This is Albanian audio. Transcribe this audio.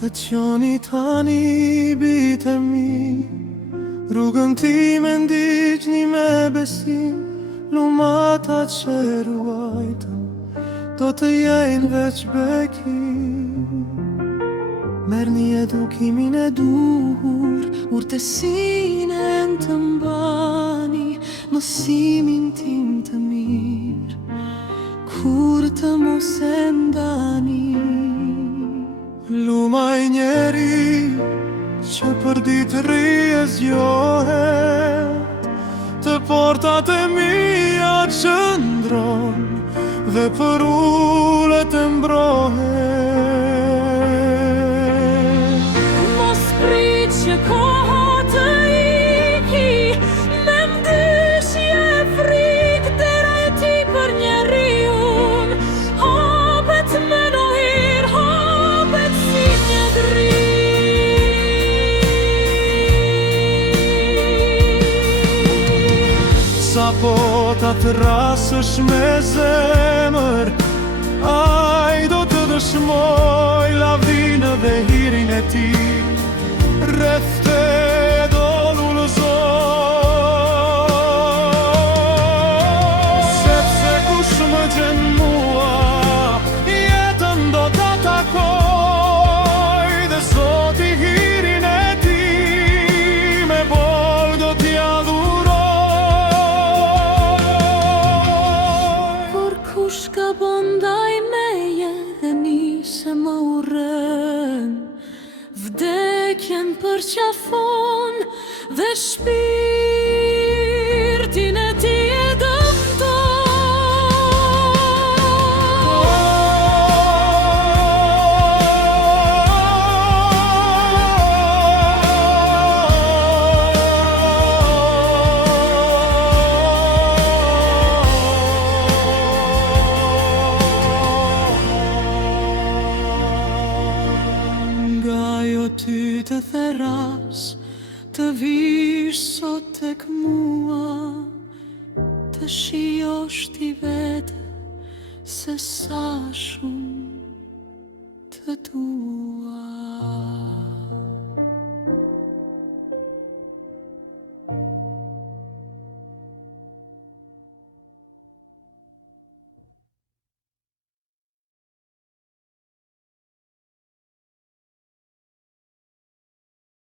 Të qoni tani bitë mi, rrugën ti me ndiqni me besim. Lumata që ruajtëm do të jajnë veç bekim. Merni edukimin e dur, urtësinë të mbani, mësimin tim të mirë, kur të mos e ndani. Lumaj njeri që për ditë rije zgjohet, të portat e mia qëndron dhe për ullet e mbrohet. Mos prit që koha të iki, me mdyshje frikë dera e ti për njeriun. Hapet me nohir, hapet si një dri. Sa po ta të rasësh me zemër, ai do të dëshmoj lavinë dhe hirin e ti. Rreth te do lullëzoj, sepse kush më gjen mua, jetën do ta takoj. Dhe Zoti hirin e ti me bol do t'ja Kush ka bondaj meje dhe nisë më urën, vdekjen për qafon dhe shpirtin e ti e dëmton. Ty të theras, të vish sot tek mua, të shijosh ti vete se sa shumë të dua.